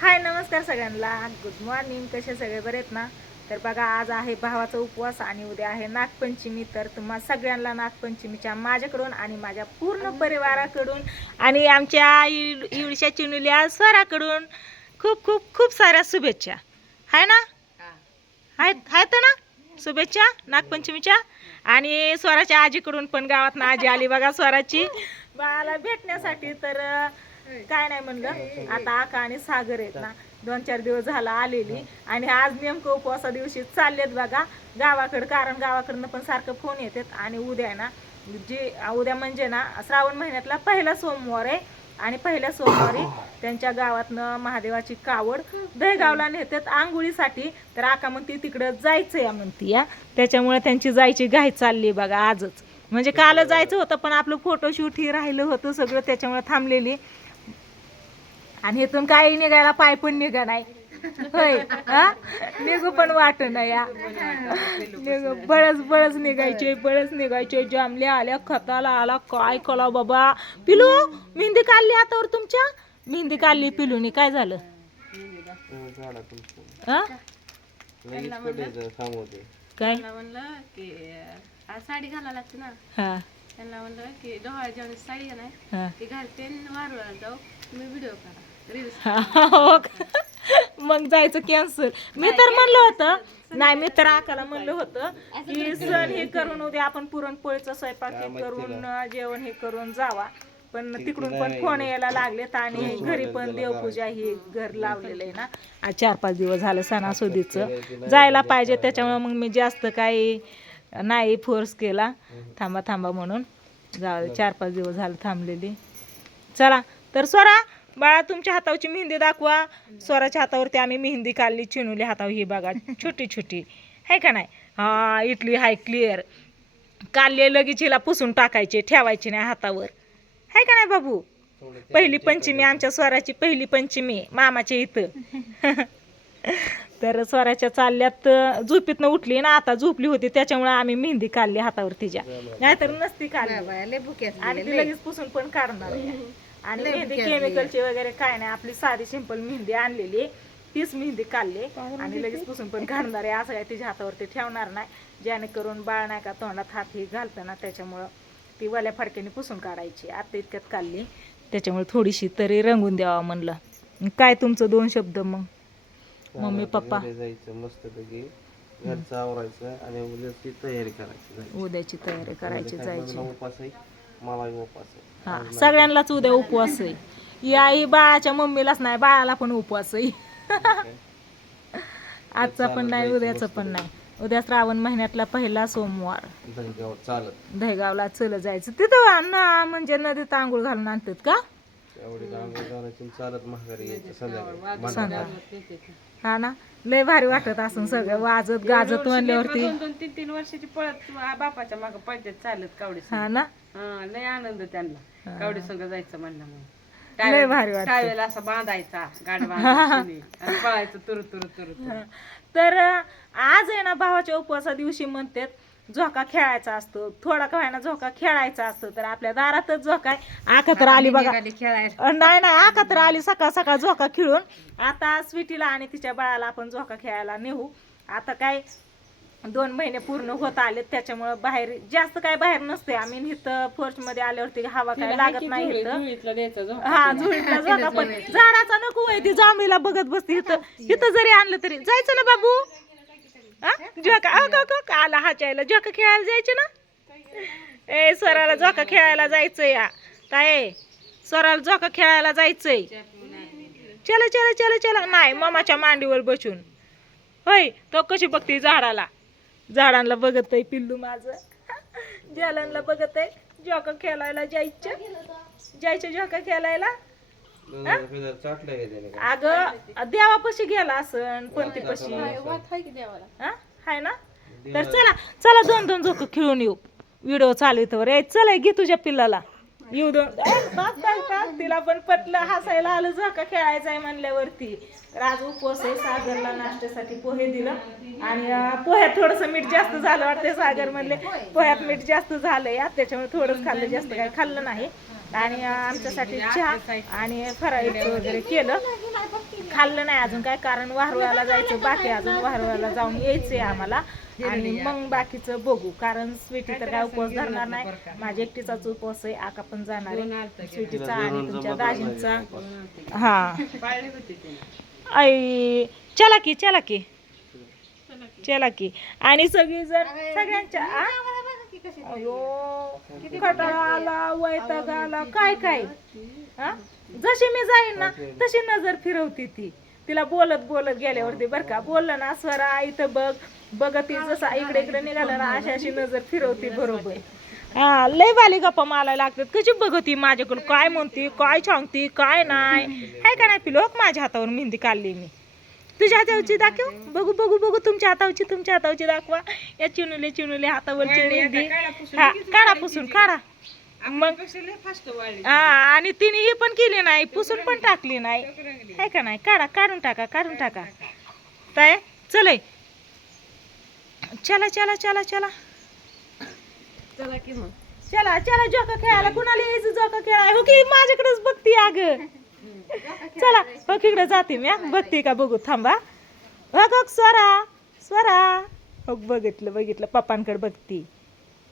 हाय नमस्कार सगळ्यांना, good morning. कसे सगळे बरे आहेत ना? तर बघा, आज आहे भावाचा उपवास आणि उद्या आहे नागपंचमी. तर तुम्हा सगळ्यांना नागपंचमीच्या माझ्याकडून आणि माझ्या पूर्ण परिवाराकडून आणि आमच्या इवडीच्या चिनुल्या स्वराकडून खूप खूप खूप साऱ्या शुभेच्छा. हाय ना? आहेत ना शुभेच्छा नागपंचमीच्या. आणि स्वराच्या आजीकडून पण गावात आजी आली बघा स्वराची बाळाला भेटण्यासाठी. तर काय नाही म्हणलं, आता आका आणि सागर आहेत ना, 2-4 दिवस झाला आलेली आणि आज नेमकं उपवासा दिवशी चाललेत बघा गावाकडं. कारण गावाकडनं पण सारखं फोन येतात. आणि उद्या आहे ना, उद्या म्हणजे ना श्रावण महिन्यातला पहिला सोमवार आहे आणि पहिल्या सोमवारी त्यांच्या गावातनं महादेवाची कावड दहेगावला नेतात आंघोळीसाठी. तर आका म्हणते तिकडं जायचं या म्हणती या, त्याच्यामुळे त्यांची जायची घाई चालली बघा आजच. म्हणजे काल जायचं होतं पण आपलं फोटोशूट ही राहिलं होतं सगळं, त्याच्यामुळे थांबलेली. आणि इथून काही निघायला पाय पण निघा नाही होय, निघू पण वाट नाही या. बळच निघायचे जामल्या आल्या खताला आला. काय कला बाबा. पिलू मेहंदी काढली हातावर तुमच्या? मेहंदी काढली पिलूनी. काय झालं? काय म्हणलं की साडी घालायला लागते ना. हा त्यांना म्हणलं की डोहाळ जेवण साडी नाही ती घालते वारुळाला जाऊ, तुम्ही व्हिडिओ करा रील्स. मग जायचं कॅन्सल. मी तर म्हणलं होतं नाही, मी तर आकाला म्हणलं होतं की सण हे करून उद्या आपण पुरणपोळीचा स्वयंपाक हे करून जेवण हे करून जावा. पण तिकडून पण फोन यायला लागलेत आणि घरी पण देवपूजा ही घर लावलेलं आहे ना. आज 4-5 दिवस झालं सणासुदीचं जायला पाहिजे, त्याच्यामुळे मग मी जास्त काही नाही फोर्स केला. थांबा म्हणून जाऊ. 4-5 दिवस झालं थांबलेली. चला तर स्वरा बाळा, तुमच्या हातावरची मेहंदी दाखवा. स्वराच्या हातावरती आम्ही मेहंदी काढली, चिनुली हातावर ही बघा छोटी छोटी आहे का नाही. हा इथली हाय क्लिअर काढले, लगेच हिला पुसून टाकायचे, ठेवायची नाही हातावर, आहे का नाही बाबू. पहिली पंचमी आमच्या स्वराची, पहिली पंचमी मामाच्या इथं. तर स्वराच्या चालल्यात, झोपीतनं उठली ना आता, झोपली होती त्याच्यामुळे आम्ही मेहंदी काढली हातावर तिच्या, नाहीतर नसती काढली. आणि ती लगेच पुसून पण काढणार आहे. आणि मेहंदी केमिकलची वगैरे काय नाही, आपली साधी सिंपल मेहंदी आणलेली तीच मेहंदी काढली आणि लगेच पुसून पण काढणार आहे. असं काय तिच्या हातावरती ठेवणार नाही, ज्याने करून बाळ नाही का तोंडात हात ही घालतं ना, त्याच्यामुळं ती वाल्या फडक्याने पुसून काढायची. आता इतक्यात काढली, त्याच्यामुळे थोडीशी तरी रंगून द्यावा म्हणलं. काय तुमचं 2 शब्द मग मम्मी पप्पा? उद्याची तयारी करायची, जायची. हा सगळ्यांनाच उद्या उपवास आहे. याही बाळाच्या मम्मीलाच नाही, बाळाला पण उपवास आहे. आजचा पण नाही, उद्याचं पण नाही. उद्या श्रावण महिन्यातला पहिला सोमवार दहेगावला चल जायचं. तिथं म्हणजे नदीत आंघोळ घालून आणतात का? हा ना, लय भारी वाटत असं सगळं वाजत गाजत म्हणल्यावरती. 2-3 वर्षाची पळत बापाच्या मागे पळतात चालत कावडी. हा ना, लय आनंद त्यांना कावडी संग जायचं म्हणलं. मग लय भारी वाटत. टावेला असा बांधायचा गाड बांधायचा पळायचं तुरु तुरु तुरु. तर आज आहे ना भावाच्या उपवासा दिवशी म्हणतात झोका खेळायचा असतो, थोडा का व्हायना झोका खेळायचा असतो. तर आपल्या दारातच झोका आहे. आका तर आली बघा, नाही आका तर आली सकाळ सकाळ झोका खेळून. आता स्वीटीला आणि तिच्या बाळाला आपण झोका खेळायला नेऊ. आता काय 2 महिने पूर्ण होत आले, त्याच्यामुळं बाहेर जास्त काय बाहेर नसते. आम्ही इथं फोर्च मध्ये आल्यावरती हवा काय लागत नाही इथं. हा झुळीतला झोका, पण झाडाचा नको आहे, ती जांभळीला बघत बसते. इथं जरी आणलं तरी जायचं ना बाबू. झोका आला हाचायला, झोका खेळायला जायचे ना. ए स्वराला झोका खेळायला जायचंय या काय, स्वराला झोका खेळायला जायचंय. चला चला चला चला. नाही मामाच्या मांडीवर बसून होय. तो कशी बघते झाडाला, झाडांना बघत आहे पिल्लू माझं, जलांना बघत आहे. झोका खेळायला जायचं झोका खेळायला. अगं देवापाशी गेला असं पंथीपाशी हाय ना. तर चला चला 2-2 झोका खेळून येऊ. व्हिडिओ चालू तर चला घे तुझ्या पिल्लाला येऊ 2. तिला पण पटलं, हसायला आलं झोका खेळायचा आहे म्हणल्यावरती. तर आज उपवास आहे. सागरला नाश्त्यासाठी पोहे दिलं आणि पोह्यात थोडस मीठ जास्त झालं वाटतं. सागर म्हणले पोह्यात मीठ जास्त झालंय या, त्याच्यामुळे थोडंच खाल्लं, जास्त काही खाल्लं नाही. आणि आमच्यासाठी चहा आणि फराळीचं वगैरे केलं. खाल्लं नाही अजून काय, कारण वारुळ्याला जायचं बाकी, अजून वारुळ्याला जाऊन यायचंय आम्हाला आणि मग बाकीचं बघू. कारण स्वीटी तर काय उपवास धरणार नाही, माझ्या एकटीचाच उपवास आहे. आका पण जाणार आहे, स्वीटीचा आणि तुमच्या दाजींचा. हा आई चला की चला की चला की. आणि सगळीजण सगळ्यांच्या अयो कंटाळा आला, वैताग आला, काय काय. हा जशी मी जाईन ना तशी नजर फिरवती ती, तिला बोलत बोलत गेल्यावरती बरं का. बोललं ना स्वरा इथं बघ बघत जसा इकडे इकडे निघालं ना अशी अशी नजर फिरवती बरोबर. हा लय बाली गप्पा मला लागतात, कशी बघती माझ्याकडून, काय म्हणती, काय सांगती, काय नाही. हाय का नाही पिलो, माझ्या हातावर मेहंदी काढली मी. तुझ्या हातावरची दाखव, बघू बघू बघू तुमच्या हातावरची दाखवा. या चिनुले चिनुले हातावरची मेहंदी. हा काढा पुसून काढा. मग हा आणि तिने हे पण केली नाही, पुसून पण टाकली नाही, है का नाही. काढा, काढून टाका, काढून टाका. काय चल चला चला चला चला चला चला जोका खेळायला. कुणाला यायचं जोका खेळाय? हो की माझ्याकडेच बघती अग. चला हो इकडे जाते मी, बघते का बघू थांबा. हो स्वरा स्वरा हो बघितलं बघितलं पप्पांकडे बघती.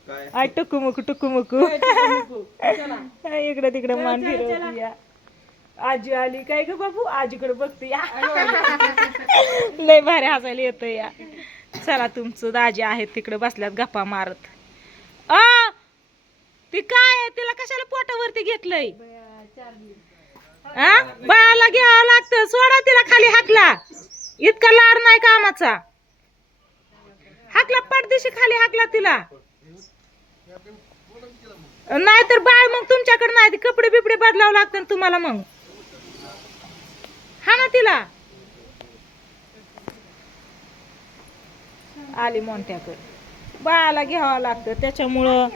आय टुकुमुकू टुकुमुकू इकडे तिकडे मान फिरवती. आजी आली काय ग बाबू, आजीकडे बघते या. लय भारी हसायला येतं या. चला तुमचं दाजी आहेत तिकडे बसल्यात गप्पा मारत. ती काय तिला कशाला पोटावरती घेतलंय? बाळाला घ्यावं लागतं, सोडा तिला खाली. हाकला, इतका लाड नाही कामाचा. हाकला पडदिशी खाली, हाकला तिला. नाही तर बाळ मग तुमच्याकडे नाही, कपडे बिपडे बदलावं लागतं तुम्हाला मग. हा ना तिला. आली मोठ्याकडे, बाळाला घ्यावं लागतं त्याच्यामुळं.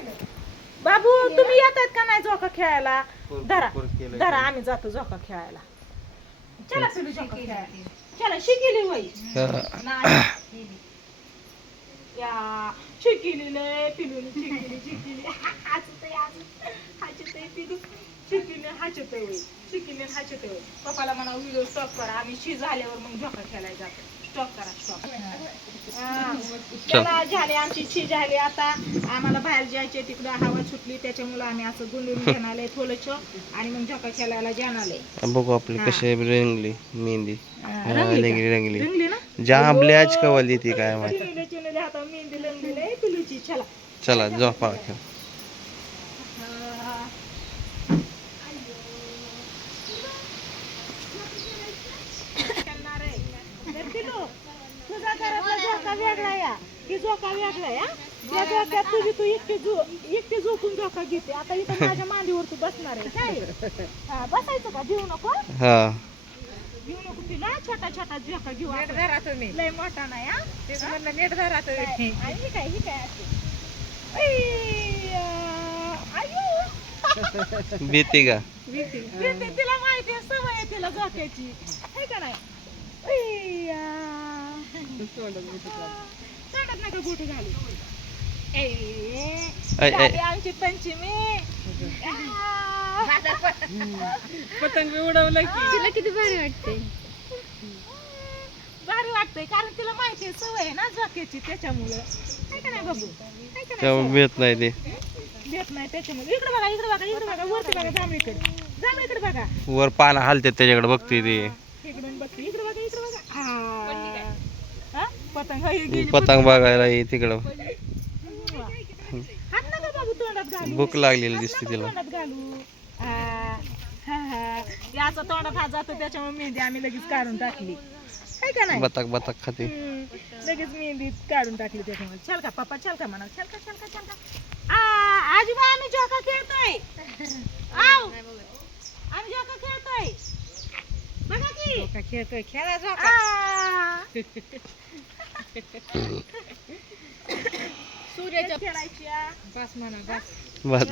बाबू तुम्ही येतात का नाही झोका खेळायला? धरा धरा, आम्ही जातो झोका खेळायला. चला पिलू झोका खेळायला. चला शिकेली वय या शिकेली लय पिलू शिकेली हाचत वय. पप्पाला म्हणा व्हिडिओ स्टॉप करा, आम्ही शी झाल्यावर मग झोका खेळायला जातो. स्टॉप करा स्टॉप. चला झाले आमची शी झाली. आता आम्हाला बाहेर जायचे, तिकडं हवा सुटली त्याच्यामुळे आम्ही असं गुंडून घेणार थोडंसं आणि मग झोका खेळायला जाणार. बघू आपली कशी रंगली मेहंदी. रंगली रंगली ना जांभली आज कवाली ती काय माहिती. चिनुले हातावर मेहंदी रंगली पिलूची. चला चला झोपा खेळ. तुझा घरातला झोका वेगळा या, की झोका वेगळा या. या झोक्यात तुझी तू एकटी झोपून झोका घेते. आता इथं माझ्या मांडीवर तू बसणार आहे काय? हा बसायचं का? घेऊ नको, घेऊ नको तिला. छोटा छोटा झोका घेऊ तुम्ही, लय मोठा नाही. हा नीट धरा तुम्ही. ही काय भीती का? भीती तिला माहिती आहे, सवय आहे तिला झोक्याची, है का नाही. तोंडात नका बोट घालू. आमची पंचमी पतंग उडवलं की तिला किती भारी वाटते. भारी वाटतंय कारण तिला माहिती आहे, सवय आहे ना झोक्याची त्याच्यामुळं, है का नाही बाबू? तेव्हा भेट नाही ते भेट नाही त्याच्यामुळे. इकडे बघा इकडे बघा इकडे बघा, वरती बघा, जांभळीकडे बघा. वर पानं हालते त्याच्याकडे बघते ते. इकडून बघते, इकडे बघा इकडे बघा. हा पतंग गेली. पतंग बघायला ये तिकडं. हात नका बाबू तोंडात घालू, भूक लागलेली दिसते तिला. तोंडात घालू. याचा तोंडात हात जातो त्याच्यामुळे मेहंदी आम्ही लगेच काढून टाकली, है का नाही. बतक बतक खाते. लगेच मेहंदी काढून टाकली त्याच्यामुळे. चल का पप्पा, चल का म्हणा, चल का चल का चल का. आजीबा आम्ही झोका खेळतोय. आम्ही झोका खेळतोय बघा की. झोका खेळतोय, खेळा झोका. सूर्याच्या खेळायची बस म्हणा बस.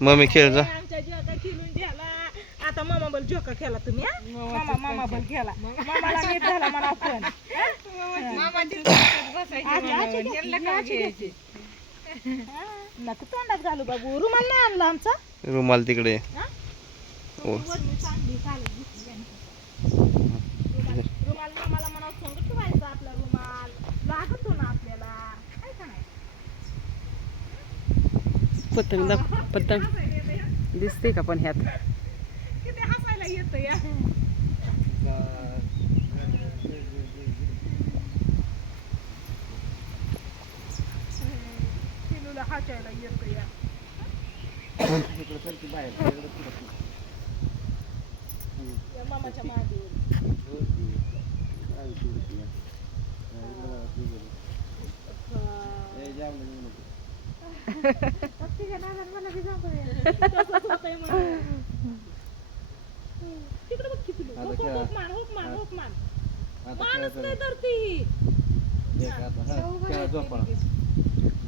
मम्मी खेळ जा. आमच्या झोका खेळून झाला. आता मामा बल झोका खेळा तुम्ही. मामा बल खेळा. मामाला नीट झाला म्हणा पण. नको तोंडात घालू बाबू. रुमाल नाही आणला आमचा. रुमाल तिकडे. रुमाल मामाला म्हणावं सोंग ठेवायचा आपला रुमाल लागतो ना आपल्याला काय का नाही पतंग दिसते का पण ह्यात किती हसायला येतं या पिलूला हसायला येतं या या मामाच्या मागे तिकडे बघ की पिलू हुक मान मानच नाही तर ती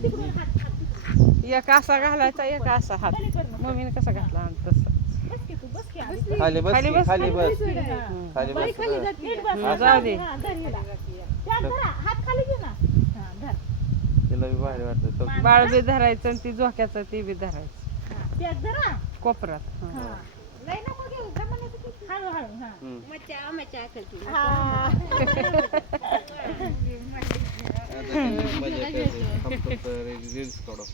तिकडून हात एक असा घालायचा एक असा हात मम्मीने कसा घातला आणि तसं बस की तू बस की आधी. खाली बस खाली की, बस. खाली बस हा. खाली बस नीट बस. जाऊ दे. हा, धर हिला. त्या धरा, हात खाली घे ना हा, धर. तिला बी भारी वाटत तो. बाळ बी धरायचं आणि ती झोक्याचं ते बी धरायचं हा, त्यात धरा कोपऱ्यात हा. लय नको घेऊ जमान्याचं किती. हळूहळू हा मच्छा आंब्याच्या आकलची हा. आता ती मजा करते. हम तो रील्स काढू.